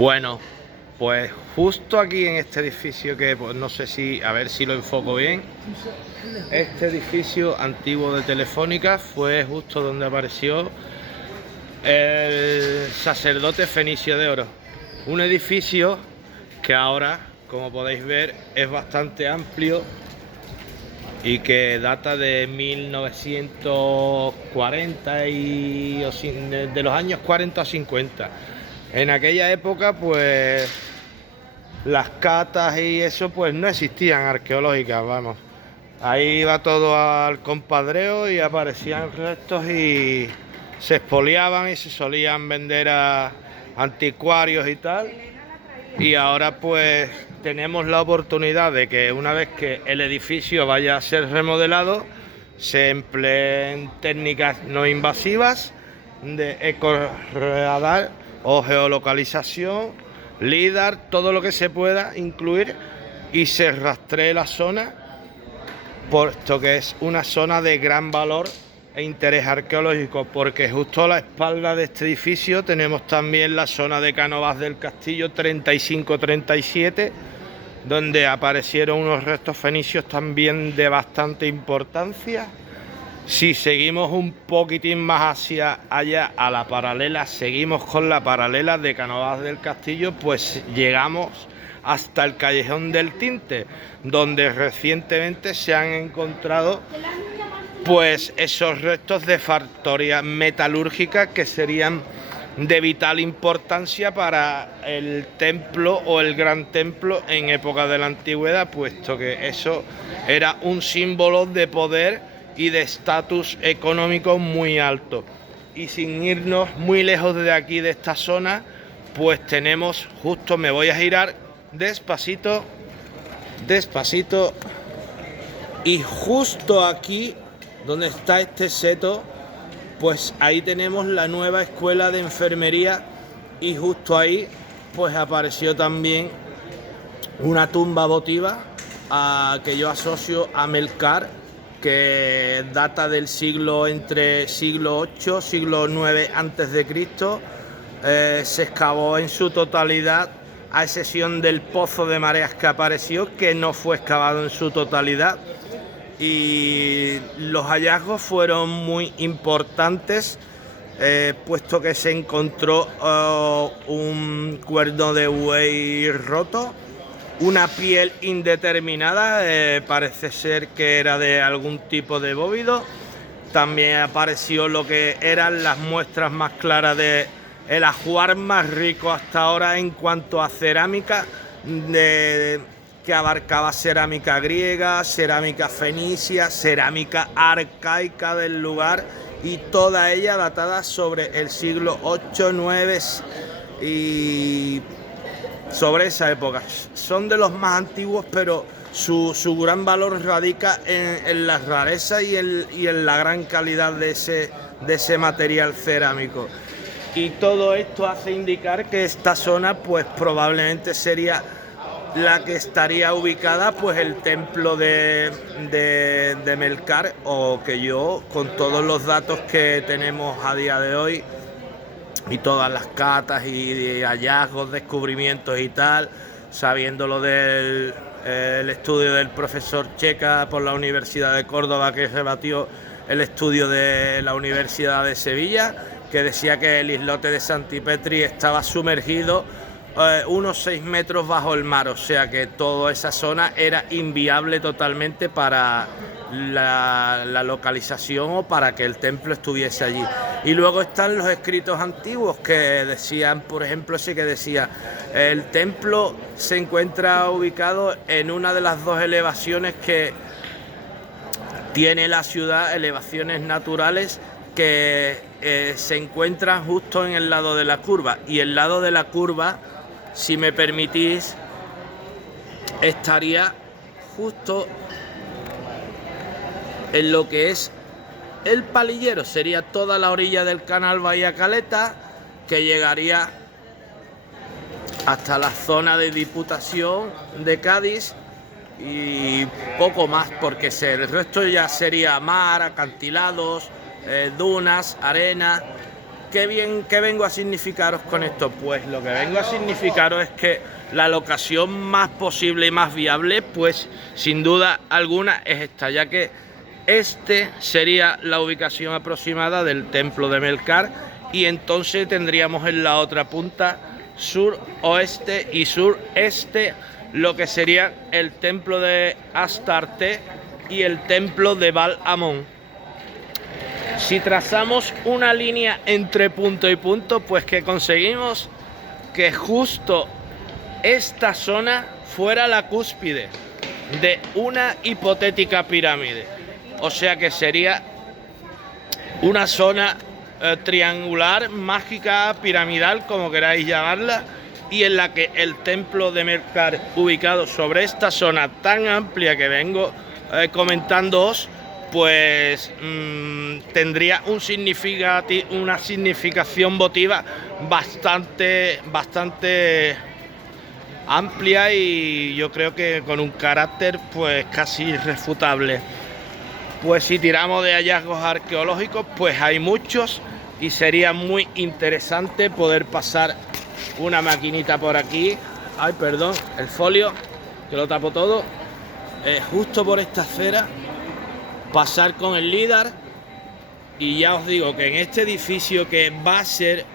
Bueno, pues justo aquí en este edificio que pues, no sé si, a ver si lo enfoco bien. Este edificio antiguo de Telefónica fue justo donde apareció el sacerdote fenicio de oro. Un edificio que ahora, como podéis ver, es bastante amplio y que data de 1940 y de los años 40 o 50. En aquella época, pues las catas y eso pues no existían arqueológicas, vamos. Ahí iba todo al compadreo y aparecían restos y se expoliaban y se solían vender a anticuarios y tal. Y ahora pues tenemos la oportunidad de que una vez que el edificio vaya a ser remodelado, se empleen técnicas no invasivas de ecorradar o geolocalización, LIDAR, todo lo que se pueda incluir y se rastree la zona, puesto que es una zona de gran valor e interés arqueológico, porque justo a la espalda de este edificio tenemos también la zona de Cánovas del Castillo 35-37, donde aparecieron unos restos fenicios también de bastante importancia. Si seguimos un poquitín más hacia allá a la paralela, seguimos con la paralela de Cánovas del Castillo, pues llegamos hasta el Callejón del Tinte, donde recientemente se han encontrado pues esos restos de factoría metalúrgica que serían de vital importancia para el templo o el gran templo en época de la antigüedad, puesto que eso era un símbolo de poder y de estatus económico muy alto. Y sin irnos muy lejos de aquí, de esta zona, pues tenemos justo, me voy a girar despacito, y justo aquí donde está este seto, pues ahí tenemos la nueva escuela de enfermería y justo ahí pues apareció también una tumba votiva que yo asocio a Melcar, que data del siglo entre siglo VIII, siglo IX antes de Cristo. Se excavó en su totalidad, a excepción del pozo de mareas que apareció, que no fue excavado en su totalidad. Y los hallazgos fueron muy importantes, puesto que se encontró un cuerno de buey roto, una piel indeterminada, parece ser que era de algún tipo de bóvido. También apareció lo que eran las muestras más claras de el ajuar más rico hasta ahora en cuanto a cerámica, que abarcaba cerámica griega, cerámica fenicia, cerámica arcaica del lugar, y toda ella datada sobre el siglo VIII, IX y sobre esa época. Son de los más antiguos, pero su gran valor radica en la rareza y en la gran calidad de ese material cerámico. Y todo esto hace indicar que esta zona pues probablemente sería la que estaría ubicada pues el templo de Melcar, o que yo, con todos los datos que tenemos a día de hoy y todas las catas y hallazgos, descubrimientos y tal, sabiendo lo del el estudio del profesor Checa por la Universidad de Córdoba, que rebatió el estudio de la Universidad de Sevilla, que decía que el islote de Santipetri estaba sumergido unos 6 metros bajo el mar, o sea que toda esa zona era inviable totalmente para la localización o para que el templo estuviese allí. Y luego están los escritos antiguos que decían, por ejemplo, ese que decía: el templo se encuentra ubicado en una de las dos elevaciones que tiene la ciudad, elevaciones naturales que se encuentran justo en el lado de la curva, y el lado de la curva, si me permitís, estaría justo en lo que es el Palillero. Sería toda la orilla del canal Bahía Caleta, que llegaría hasta la zona de Diputación de Cádiz y poco más, porque el resto ya sería mar, acantilados, dunas, arena. ¿Qué vengo a significaros con esto? Pues lo que vengo a significaros es que la locación más posible y más viable, pues sin duda alguna es esta, ya que este sería la ubicación aproximada del templo de Melkar, y entonces tendríamos en la otra punta suroeste y sureste lo que sería el templo de Astarte y el templo de Baal-Amón. Si trazamos una línea entre punto y punto, pues que conseguimos que justo esta zona fuera la cúspide de una hipotética pirámide. O sea que sería una zona triangular, mágica, piramidal, como queráis llamarla, y en la que el templo de Melkar, ubicado sobre esta zona tan amplia que vengo comentándoos, pues tendría una significación votiva bastante amplia, y yo creo que con un carácter pues casi irrefutable. Pues si tiramos de hallazgos arqueológicos, pues hay muchos, y sería muy interesante poder pasar una maquinita por aquí. Ay, perdón, el folio, que lo tapo todo. Justo por esta esfera, pasar con el LIDAR, y ya os digo que en este edificio, que va a ser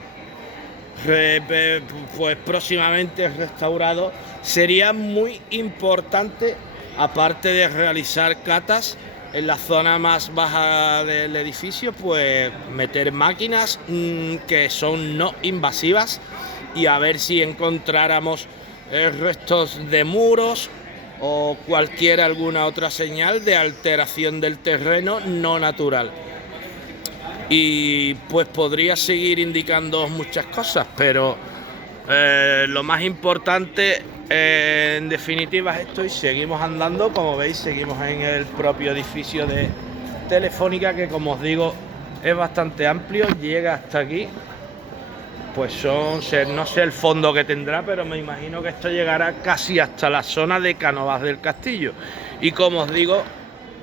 pues próximamente restaurado, sería muy importante, aparte de realizar catas en la zona más baja del edificio, pues meter máquinas que son no invasivas, y a ver si encontráramos restos de muros o alguna otra señal de alteración del terreno no natural. Y pues podría seguir indicando muchas cosas, pero lo más importante, en definitiva, es esto, y seguimos andando. Como veis, seguimos en el propio edificio de Telefónica, que, como os digo, es bastante amplio, llega hasta aquí. Pues no sé el fondo que tendrá, pero me imagino que esto llegará casi hasta la zona de Cánovas del Castillo. Y como os digo,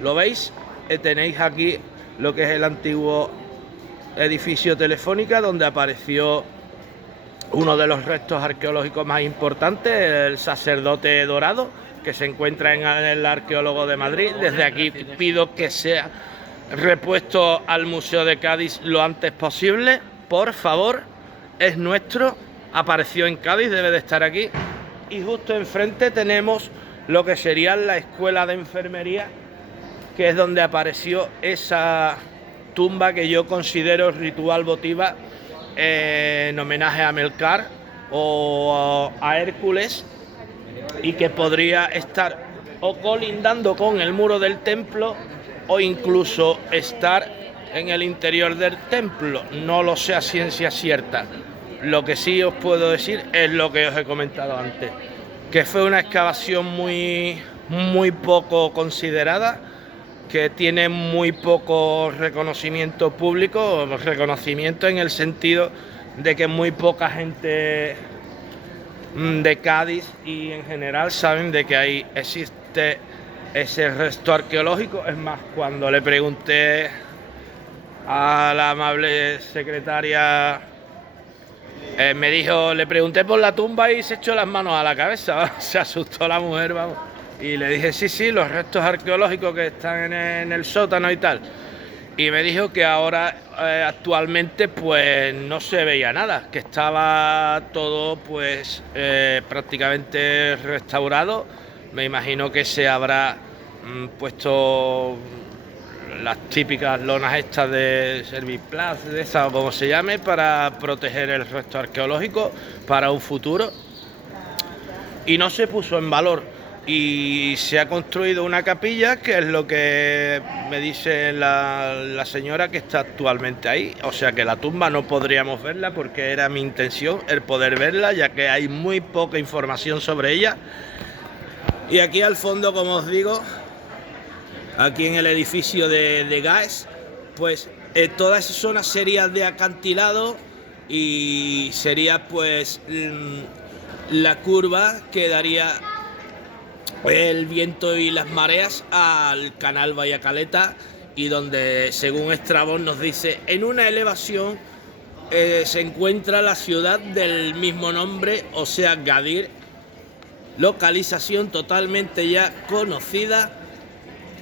¿lo veis? Tenéis aquí lo que es el antiguo edificio Telefónica, donde apareció uno de los restos arqueológicos más importantes, el sacerdote dorado, que se encuentra en el Arqueólogo de Madrid. Desde aquí pido que sea repuesto al Museo de Cádiz lo antes posible, por favor. Es nuestro, apareció en Cádiz, debe de estar aquí. Y justo enfrente tenemos lo que sería la escuela de enfermería, que es donde apareció esa tumba que yo considero ritual votiva en homenaje a Melkar o a Hércules, y que podría estar o colindando con el muro del templo, o incluso estar en el interior del templo. No lo sé a ciencia cierta. Lo que sí os puedo decir es lo que os he comentado antes, que fue una excavación muy poco considerada, que tiene muy poco reconocimiento público, reconocimiento en el sentido de que muy poca gente de Cádiz y en general saben de que ahí existe ese resto arqueológico. Es más, cuando le pregunté a la amable secretaria, me dijo, le pregunté por la tumba y se echó las manos a la cabeza, se asustó la mujer, vamos. Y le dije, sí, los restos arqueológicos que están en el sótano y tal. Y me dijo que ahora, actualmente, pues no se veía nada, que estaba todo pues prácticamente restaurado. Me imagino que se habrá puesto las típicas lonas estas de Serviplast, de esa o como se llame, para proteger el resto arqueológico para un futuro, y no se puso en valor, y se ha construido una capilla, que es lo que me dice la señora que está actualmente ahí. O sea que la tumba no podríamos verla, porque era mi intención el poder verla, ya que hay muy poca información sobre ella. Y aquí al fondo, como os digo, aquí en el edificio de GAES, pues toda esa zona sería de acantilado, y sería pues la curva que daría el viento y las mareas al canal Bahía Caleta, y donde, según Estrabón, nos dice en una elevación se encuentra la ciudad del mismo nombre, o sea, Gadir, localización totalmente ya conocida,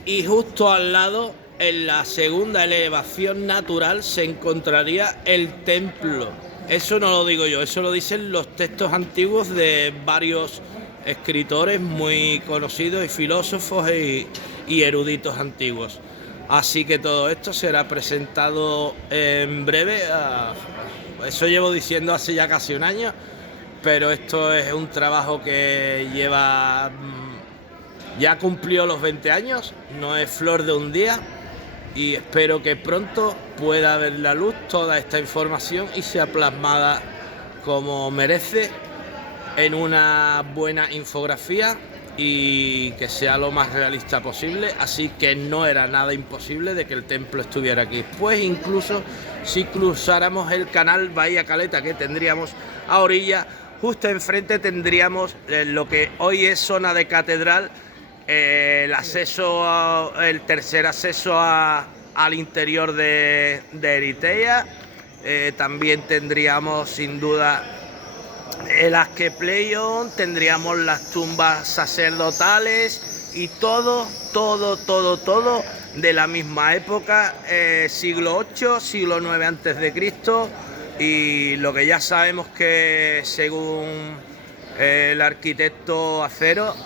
y justo al lado, en la segunda elevación natural, se encontraría el templo. Eso no lo digo yo, eso lo dicen los textos antiguos de varios escritores muy conocidos y filósofos y eruditos antiguos. Así que todo esto será presentado en breve. Eso llevo diciendo hace ya casi un año, pero esto es un trabajo que ya cumplió los 20 años, no es flor de un día, y espero que pronto pueda ver la luz toda esta información y sea plasmada como merece en una buena infografía y que sea lo más realista posible. Así que no era nada imposible de que el templo estuviera aquí. Pues incluso si cruzáramos el canal Bahía Caleta, que tendríamos a orilla, justo enfrente tendríamos lo que hoy es zona de catedral, el tercer acceso al interior de Eritrea. También tendríamos sin duda el Asclepeion, tendríamos las tumbas sacerdotales y todo de la misma época, siglo VIII, siglo IX antes de Cristo. Y lo que ya sabemos que según el arquitecto Acero,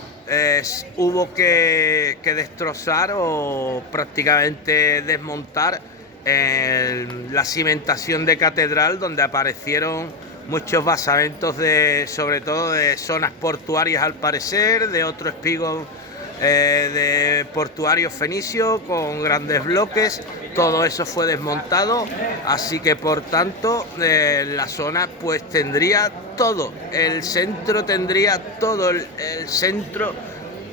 hubo que destrozar o prácticamente desmontar la cimentación de catedral, donde aparecieron muchos basamentos sobre todo de zonas portuarias, al parecer, de otro espigón de portuarios fenicios con grandes bloques. Todo eso fue desmontado, así que por tanto la zona pues tendría todo, el centro tendría todo, el centro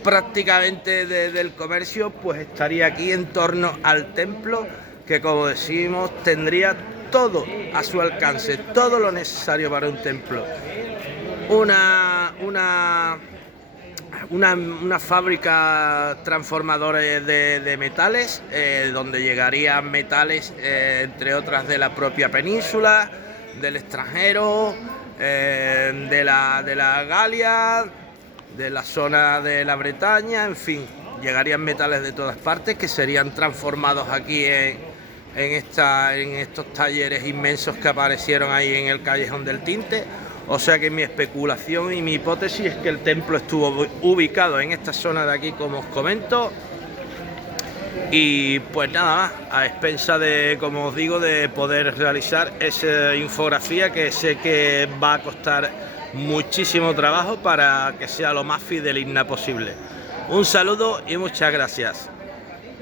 prácticamente del comercio pues estaría aquí en torno al templo, que como decimos tendría todo a su alcance, todo lo necesario para un templo. Una fábrica transformadora de metales, donde llegarían metales, entre otras, de la propia península, del extranjero, de la Galia, de la zona de la Bretaña, en fin, llegarían metales de todas partes que serían transformados aquí en estos talleres inmensos que aparecieron ahí en el Callejón del Tinte. O sea que mi especulación y mi hipótesis es que el templo estuvo ubicado en esta zona de aquí, como os comento. Y pues nada más, a expensa de, como os digo, de poder realizar esa infografía, que sé que va a costar muchísimo trabajo para que sea lo más fidedigna posible. Un saludo y muchas gracias.